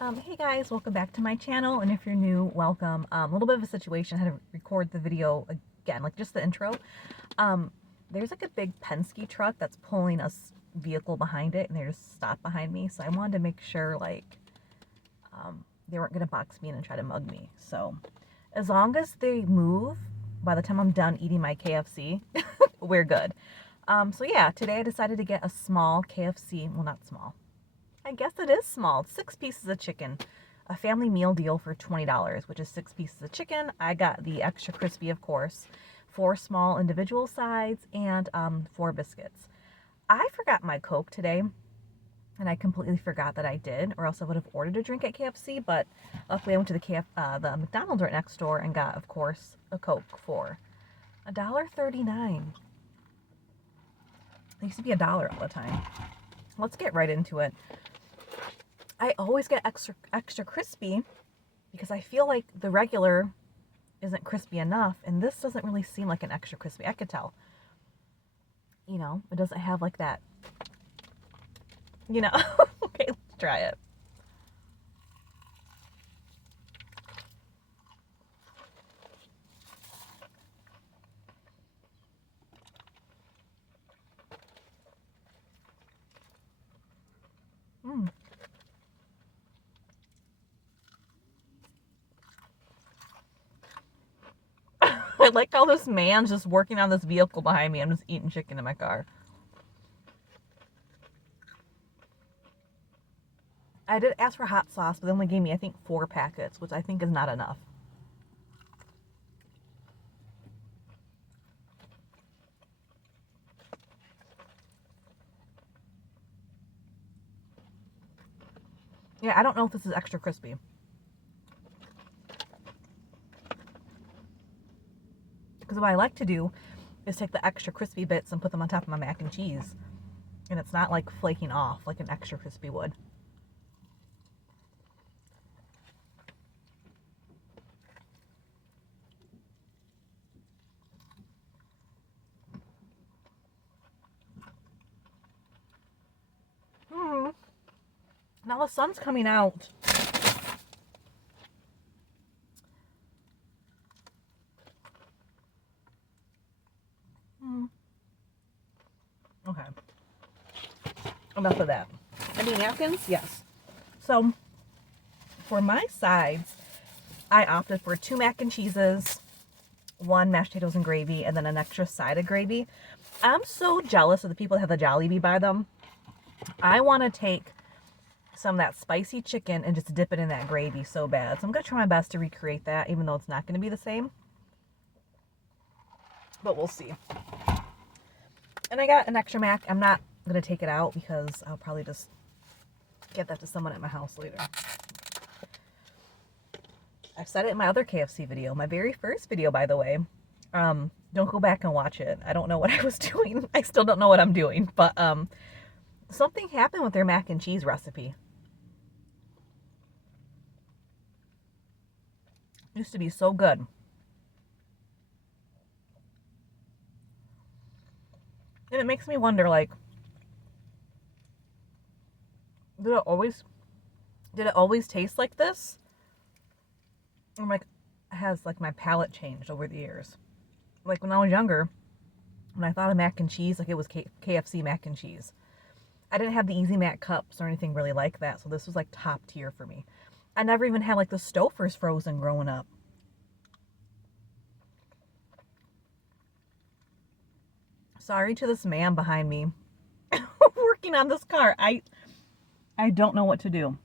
Hey guys, welcome back to my channel, and if you're new, welcome. A little bit of a situation, I had to record the video again, like just the intro. There's like a big Penske truck that's pulling a vehicle behind it, and they just stopped behind me, so I wanted to make sure like they weren't going to box me in and try to mug me. So as long as they move, by the time I'm done eating my KFC, we're good. So yeah, today I decided to get a small KFC, well not small, I guess it is small. 6 pieces of chicken. A family meal deal for $20, which is 6 pieces of chicken. I got the extra crispy, of course, 4 small individual sides, and 4 biscuits. I forgot my Coke today, and I completely forgot that I did, or else I would have ordered a drink at KFC, but luckily I went to the McDonald's right next door and got, of course, a Coke for $1.39. It used to be $1 all the time. Let's get right into it. I always get extra crispy because I feel like the regular isn't crispy enough, and this doesn't really seem like an extra crispy. I could tell. You know, it doesn't have like that. You know, okay, let's try it. I like how this man's just working on this vehicle behind me. I'm just eating chicken in my car. I did ask for hot sauce, but they only gave me, I think, 4 packets, which I think is not enough. Yeah, I don't know if this is extra crispy. Because what I like to do is take the extra crispy bits and put them on top of my mac and cheese. And it's not like flaking off like an extra crispy would. Now the sun's coming out. Okay. Enough of that. Any napkins? Yes. So, for my sides, I opted for 2 mac and cheeses, 1 mashed potatoes and gravy, and then an extra side of gravy. I'm so jealous of the people that have the Jollibee by them. I want to take some of that spicy chicken and just dip it in that gravy so bad. So I'm going to try my best to recreate that, even though it's not going to be the same. But we'll see. And I got an extra mac. I'm not going to take it out because I'll probably just get that to someone at my house later. I've said it in my other KFC video, my very first video, by the way. Don't go back and watch it. I don't know what I was doing. I still don't know what I'm doing, but something happened with their mac and cheese recipe. It used to be so good. And it makes me wonder, like, did it always taste like this? I'm like, has like my palate changed over the years? Like when I was younger, when I thought of mac and cheese, like it was KFC mac and cheese. I didn't have the Easy Mac cups or anything really like that, so this was like top tier for me. I never even had like the Stouffer's frozen growing up. Sorry to this man behind me working on this car. I don't know what to do.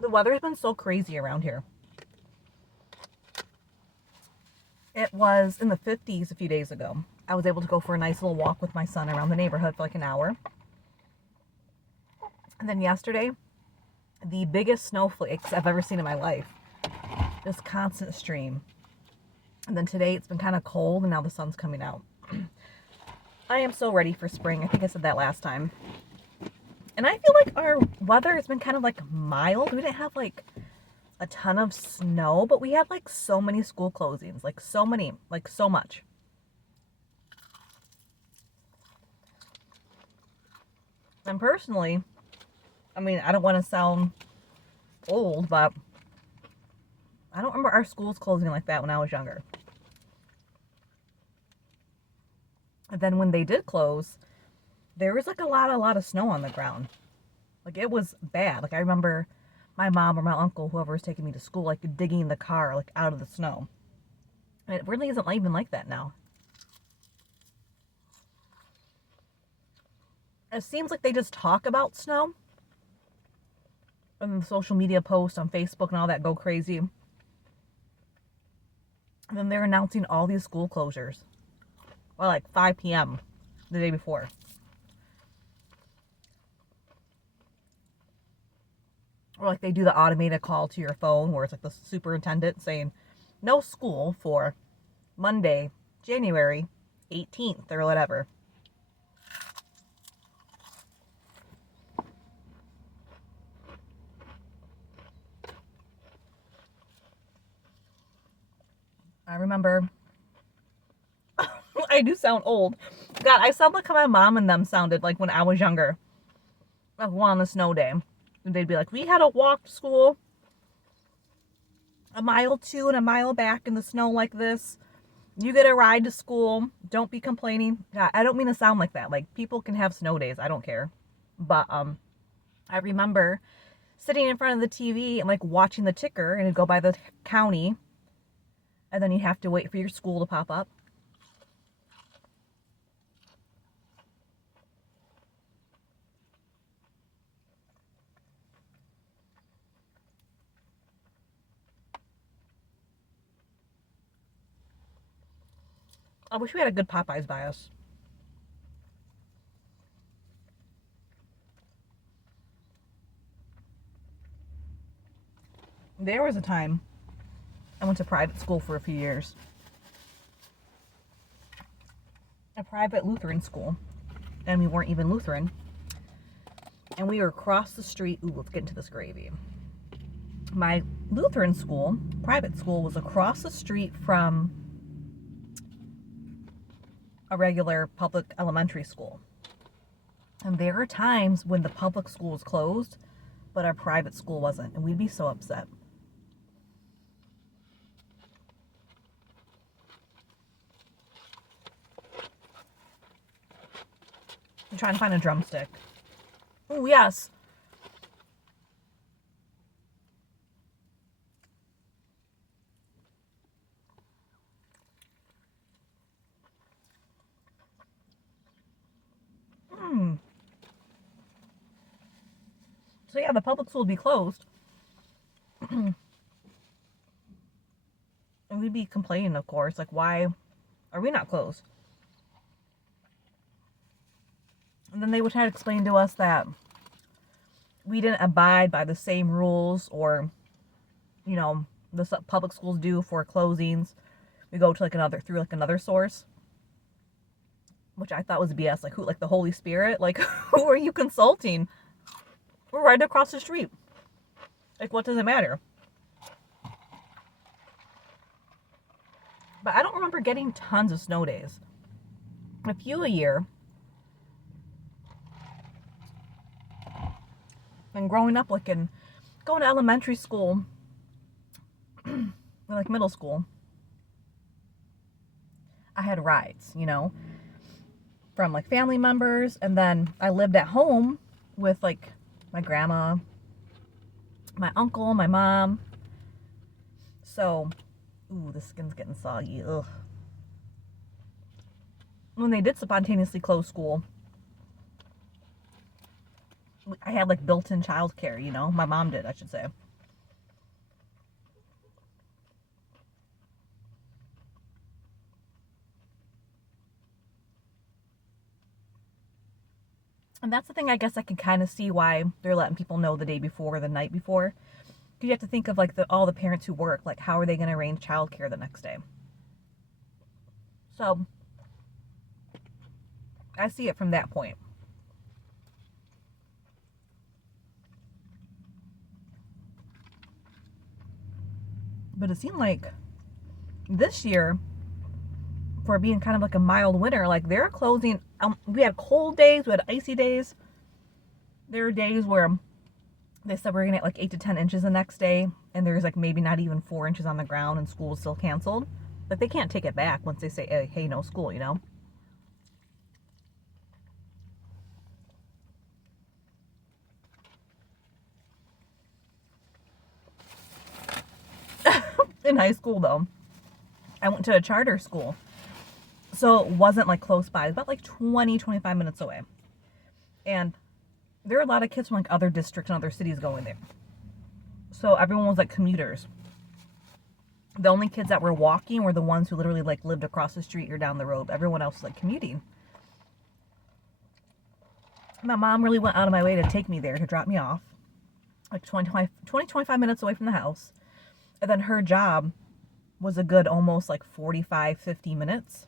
The weather's been so crazy around here. It was in the 50s a few days ago. I was able to go for a nice little walk with my son around the neighborhood for like an hour. And then yesterday, the biggest snowflakes I've ever seen in my life. This constant stream. And then today it's been kind of cold and now the sun's coming out. I am so ready for spring. I think I said that last time. And I feel like our weather has been kind of like mild. We didn't have like a ton of snow, but we had like so many school closings, like so many, like so much. And personally, I mean, I don't want to sound old, but I don't remember our schools closing like that when I was younger. And then when they did close, there was like a lot of snow on the ground. Like it was bad. Like I remember my mom or my uncle, whoever was taking me to school, like digging the car like out of the snow. And it really isn't even like that now. It seems like they just talk about snow. And the social media posts on Facebook and all that go crazy. And then they're announcing all these school closures. Well, like 5 p.m. the day before. Or like they do the automated call to your phone where it's like the superintendent saying, no school for Monday, January 18th or whatever. I remember, I do sound old. God, I sound like how my mom and them sounded like when I was younger. Like one on a snow day. And they'd be like, we had to walk to school a mile to and a mile back in the snow like this. You get a ride to school. Don't be complaining. God, I don't mean to sound like that. Like people can have snow days. I don't care. But I remember sitting in front of the TV and like watching the ticker and it'd go by the county. And then you have to wait for your school to pop up. I wish we had a good Popeyes by us. There was a time I went to private school for a few years. A private Lutheran school. And we weren't even Lutheran. And we were across the street. Ooh, let's get into this gravy. My Lutheran school, private school, was across the street from a regular public elementary school. And there are times when the public school was closed, but our private school wasn't. And we'd be so upset. I'm trying to find a drumstick. Oh, yes. So yeah, the public school would be closed. And we'd be complaining, of course, like, why are we not closed? And then they would try to explain to us that we didn't abide by the same rules or, you know, the public schools do for closings. We go to like another source, which I thought was BS. Like who, like the Holy Spirit? Like who are you consulting? We're right across the street. Like what does it matter? But I don't remember getting tons of snow days. A few a year. And growing up, like in going to elementary school, or like middle school, I had rides, you know, from like family members. And then I lived at home with like my grandma, my uncle, my mom. So, ooh, the skin's getting soggy. Ugh. When they did spontaneously close school, I had like built-in childcare, you know? My mom did, I should say. And that's the thing, I guess I can kind of see why they're letting people know the day before or the night before. Because you have to think of like all the parents who work, like how are they going to arrange childcare the next day? So, I see it from that point. But it seemed like this year, for being kind of like a mild winter, like they're closing. We had cold days, we had icy days. There are days where they said we're gonna get like 8 to 10 inches the next day, and there's like maybe not even 4 inches on the ground, and school is still canceled. Like they can't take it back once they say, hey, no school, you know? In high school, though, I went to a charter school. So it wasn't like close by. It was about like 20, 25 minutes away. And there were a lot of kids from like other districts and other cities going there. So everyone was like commuters. The only kids that were walking were the ones who literally like lived across the street or down the road. Everyone else was like commuting. My mom really went out of my way to take me there, to drop me off. Like 25 minutes away from the house. And then her job was a good almost like 45, 50 minutes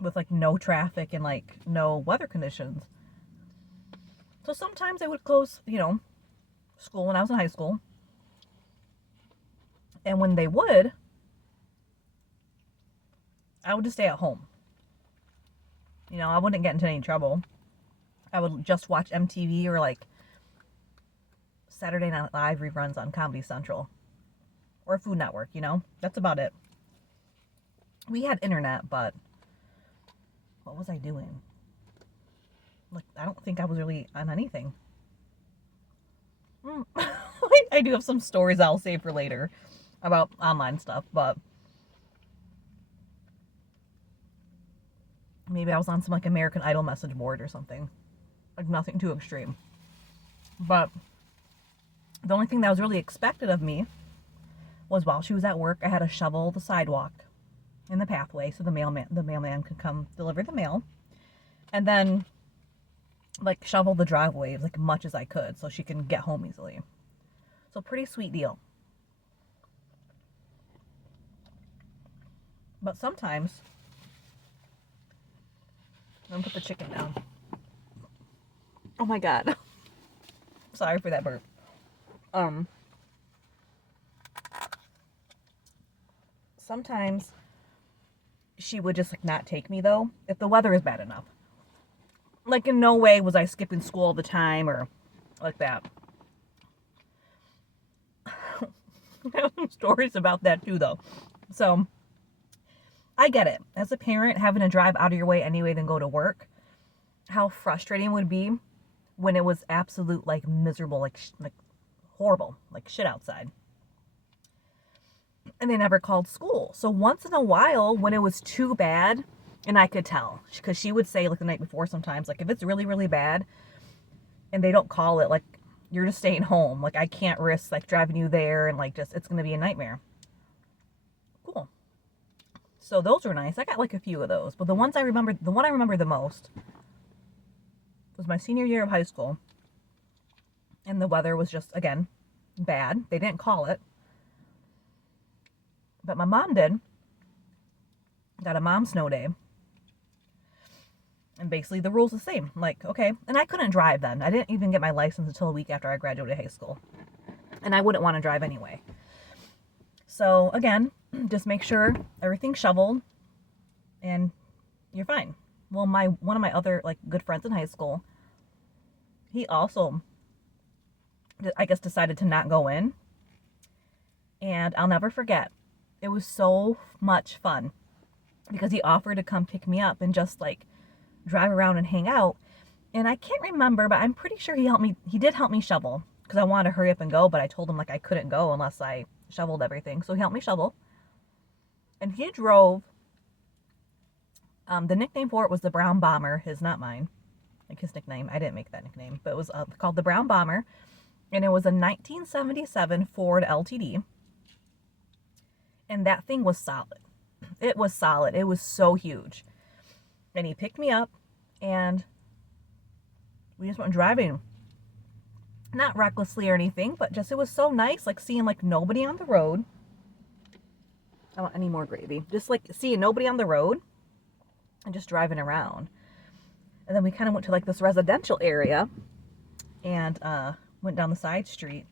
with like no traffic and like no weather conditions. So sometimes they would close, you know, school when I was in high school. And when they would, I would just stay at home. You know, I wouldn't get into any trouble. I would just watch MTV or like Saturday Night Live reruns on Comedy Central or Food Network, you know? That's about it. We had internet, but what was I doing? Like, I don't think I was really on anything. I do have some stories I'll save for later about online stuff, but maybe I was on some like American Idol message board or something. Like nothing too extreme. But the only thing that was really expected of me was while she was at work, I had to shovel the sidewalk in the pathway so the mailman could come deliver the mail. And then like shovel the driveway like much as I could so she can get home easily. So pretty sweet deal. But sometimes, I'm gonna put the chicken down. Oh my God. Sorry for that burp. Sometimes she would just like not take me though, if the weather is bad enough. Like in no way was I skipping school all the time or like that. I have some stories about that too though. So I get it. As a parent, having to drive out of your way anyway than go to work, how frustrating it would be when it was absolute like miserable, like horrible, like shit outside. And they never called school. So once in a while, when it was too bad, and I could tell, because she would say like the night before sometimes, like if it's really, really bad and they don't call it, like you're just staying home. Like I can't risk like driving you there and like just, it's going to be a nightmare. Cool. So those were nice. I got like a few of those, but the one I remember the most was my senior year of high school. And the weather was just, again, bad. They didn't call it. But my mom did. Got a mom snow day. And basically the rule's the same. Like, okay. And I couldn't drive then. I didn't even get my license until a week after I graduated high school. And I wouldn't want to drive anyway. So again, just make sure everything's shoveled and you're fine. Well, one of my other like good friends in high school, he also, I guess, decided to not go in. And I'll never forget. It was so much fun because he offered to come pick me up and just like drive around and hang out. And I can't remember, but I'm pretty sure he did help me shovel because I wanted to hurry up and go, but I told him like I couldn't go unless I shoveled everything. So he helped me shovel. And he drove, the nickname for it was the Brown Bomber, not mine. Like his nickname. I didn't make that nickname, but it was called the Brown Bomber. And it was a 1977 Ford LTD. And that thing was solid. It was solid. It was so huge. And he picked me up and we just went driving. Not recklessly or anything, but just it was so nice, like seeing like nobody on the road. I don't want any more gravy. Just like seeing nobody on the road and just driving around. And then we kind of went to like this residential area and went down the side street.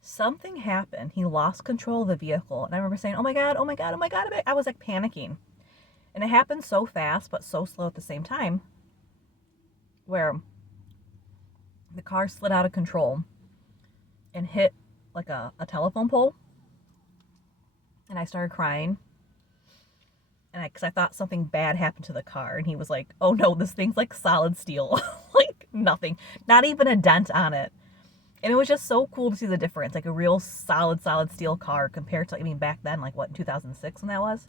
Something happened. He lost control of the vehicle. And I remember saying, oh my God, oh my God, oh my God. I was like panicking. And it happened so fast, but so slow at the same time. Where the car slid out of control and hit like a telephone pole. And I started crying. And because I thought something bad happened to the car. And he was like, oh no, this thing's like solid steel. Like nothing. Not even a dent on it. And it was just so cool to see the difference. Like a real solid steel car compared to, I mean, back then, like what, 2006 when that was?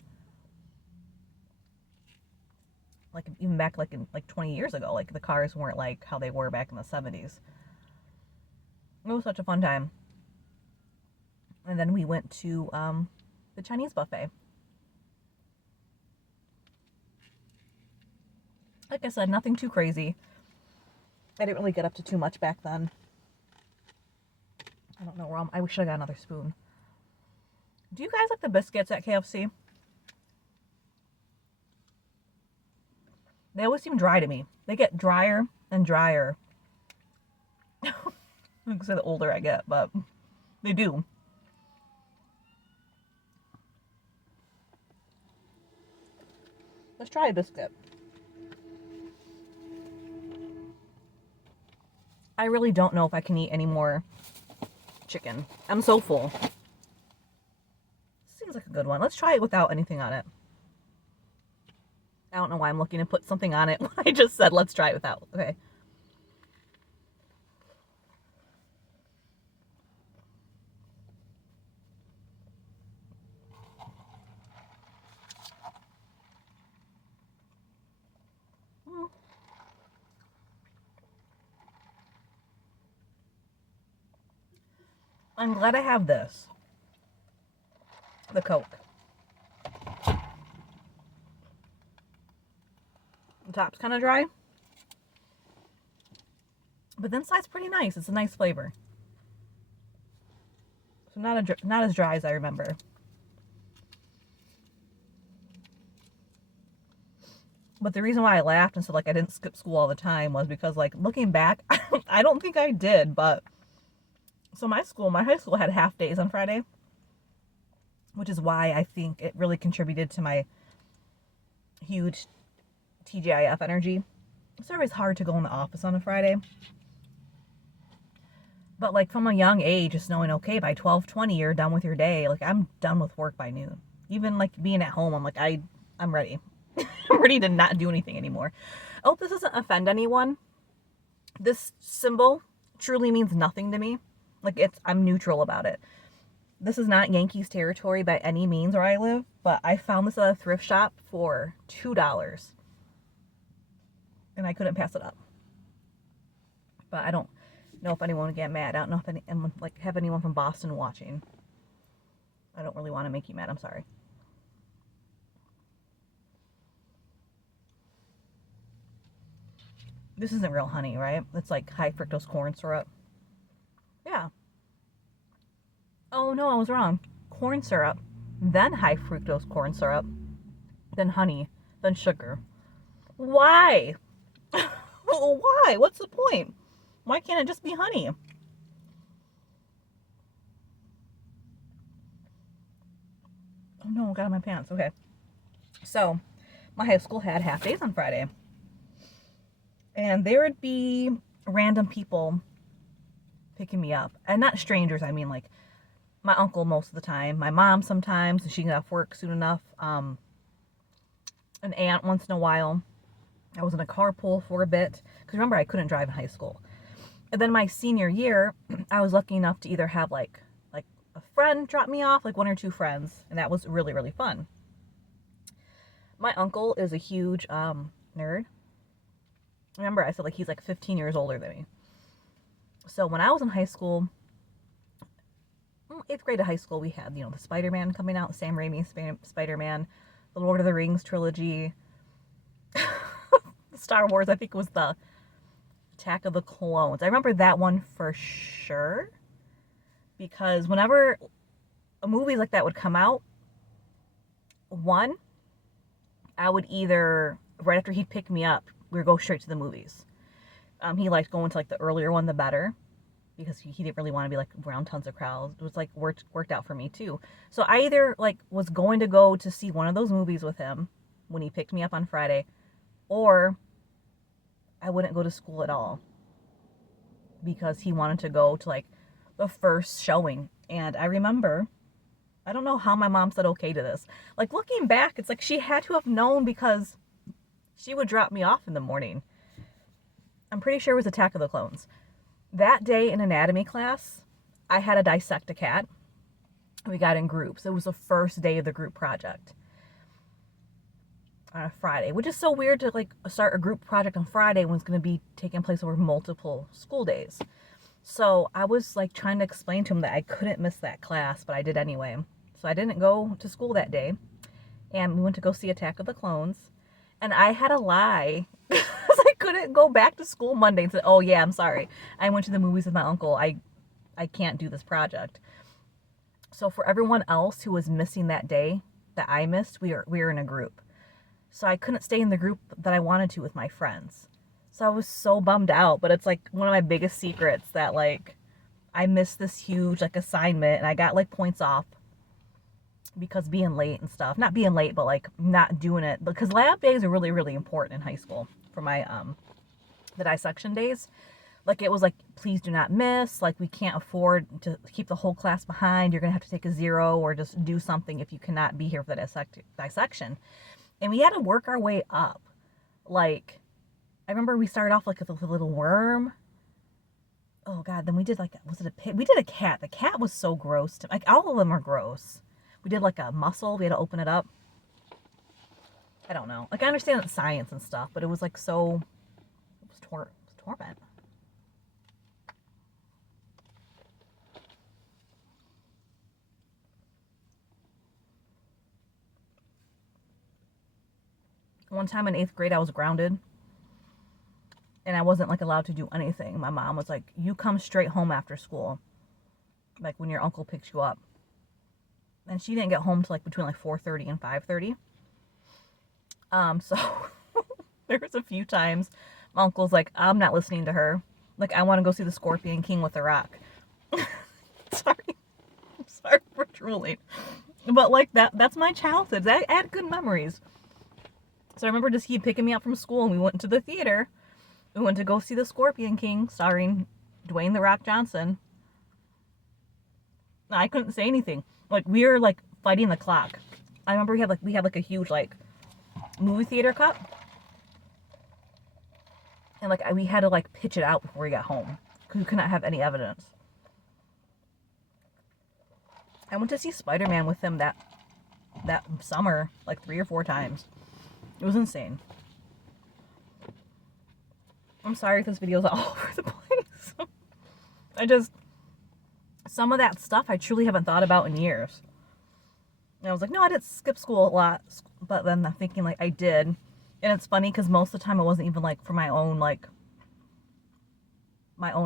Like even back like in like 20 years ago, like the cars weren't like how they were back in the 70s. It was such a fun time. And then we went to the Chinese buffet. Like I said, nothing too crazy. I didn't really get up to too much back then. I don't know, I wish I got another spoon. Do you guys like the biscuits at KFC? They always seem dry to me. They get drier and drier. I say the older I get, but they do. Let's try a biscuit. I really don't know if I can eat any more chicken. I'm so full. Seems like a good one. Let's try it without anything on it. I don't know why I'm looking to put something on it. I just said let's try it without. Okay. I'm glad I have this. The Coke. The top's kind of dry. But the inside's pretty nice. It's a nice flavor. So not as dry as I remember. But the reason why I laughed and said like I didn't skip school all the time was because like looking back, I don't think I did, but so my high school had half days on Friday, which is why I think it really contributed to my huge TGIF energy. It's always hard to go in the office on a Friday. But like from a young age, just knowing, okay, by 12:20 you're done with your day. Like I'm done with work by noon. Even like being at home, I'm like, I'm ready. I'm ready to not do anything anymore. I hope this doesn't offend anyone. This symbol truly means nothing to me. Like I'm neutral about it. This is not Yankees territory by any means where I live, but I found this at a thrift shop for $2. And I couldn't pass it up. But I don't know if anyone would get mad. I don't know if anyone like have anyone from Boston watching. I don't really want to make you mad. I'm sorry. This isn't real honey, right? It's like high fructose corn syrup. Yeah. Oh no, I was wrong. Corn syrup, then high fructose corn syrup, then honey, then sugar. Why? Why? What's the point? Why can't it just be honey? Oh no, I got on my pants. Okay. So, my high school had half days on Friday. And there would be random people picking me up. And not strangers, I mean like my uncle most of the time, my mom sometimes, and she can get off work soon enough. An aunt once in a while. I was in a carpool for a bit. Because remember, I couldn't drive in high school. And then my senior year, I was lucky enough to either have like a friend drop me off, like one or two friends. And that was really, really fun. My uncle is a huge nerd. Remember, I said like he's like 15 years older than me. So when I was in high school, 8th grade of high school, we had, the Spider-Man coming out, Sam Raimi's Spider-Man, the Lord of the Rings trilogy, Star Wars, I think it was the Attack of the Clones. I remember that one for sure, because whenever a movie like that would come out, one, I would either, right after he'd pick me up, we would go straight to the movies. He liked going to like the earlier one, the better, because he didn't really want to be like around tons of crowds. It was like worked out for me too. So I either like was going to go to see one of those movies with him when he picked me up on Friday, or I wouldn't go to school at all. because he wanted to go to like the first showing. And I remember, I don't know how my mom said okay to this. Like looking back, it's like she had to have known because she would drop me off in the morning. I'm pretty sure it was Attack of the Clones. That day in anatomy class, I had to dissect a cat. We got in groups. It was the first day of the group project on a Friday, which is so weird to like start a group project on Friday when it's going to be taking place over multiple school days. So I was like trying to explain to him that I couldn't miss that class, but I did anyway. So I didn't go to school that day, and we went to go see Attack of the Clones, and I had to lie because I couldn't go back to school Monday and say, oh yeah, I'm sorry, I went to the movies with my uncle, I can't do this project. So for everyone else who was missing that day that I missed, we were in a group. So I couldn't stay in the group that I wanted to with my friends. So I was so bummed out, but it's like one of my biggest secrets that like I missed this huge like assignment and I got like points off because being late and stuff. Not being late, but like not doing it, because lab days are really, really important in high school for my the dissection days. Like it was like, please do not miss, like we can't afford to keep the whole class behind, you're gonna have to take a 0 or just do something if you cannot be here for the dissection. And we had to work our way up. Like I remember we started off like with a little worm. Oh god, then we did like, was it a pig? We did a cat. The cat was so gross like all of them are gross. We did like a mussel, we had to open it up. I don't know, like I understand it's science and stuff, but it was like so, it was torment. One time in 8th grade, I was grounded. And I wasn't like allowed to do anything. My mom was like, you come straight home after school. Like when your uncle picks you up. And she didn't get home till like between like 4:30 and 5:30. So there was a few times my uncle's like, I'm not listening to her. Like I want to go see the Scorpion King with the Rock. Sorry. I'm sorry for drooling. But like that's my childhood. I had good memories. So I remember just he picking me up from school and we went to the theater. We went to go see the Scorpion King starring Dwayne "The Rock" Johnson. I couldn't say anything. Like we were like fighting the clock. I remember we had like a huge like movie theater cup. And like we had to like pitch it out before we got home because we could not have any evidence. I went to see Spider-Man with him that summer like 3 or 4 times. It was insane. I'm sorry if this video's all over the place. Some of that stuff I truly haven't thought about in years. And I was like, no, I didn't skip school a lot. But then I'm thinking like I did. And it's funny because most of the time it wasn't even like for my own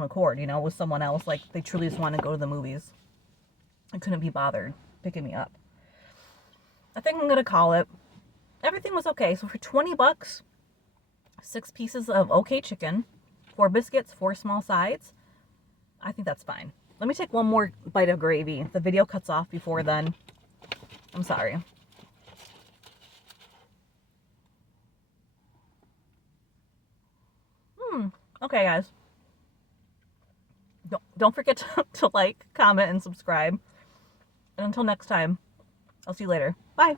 accord, you know, with someone else. Like they truly just wanted to go to the movies. I couldn't be bothered picking me up. I think I'm going to call it. Everything was okay. So for $20, 6 pieces of okay chicken, 4 biscuits, 4 small sides. I think that's fine. Let me take one more bite of gravy. If the video cuts off before then, I'm sorry. Okay, guys. Don't forget to like, comment, and subscribe. And until next time, I'll see you later. Bye.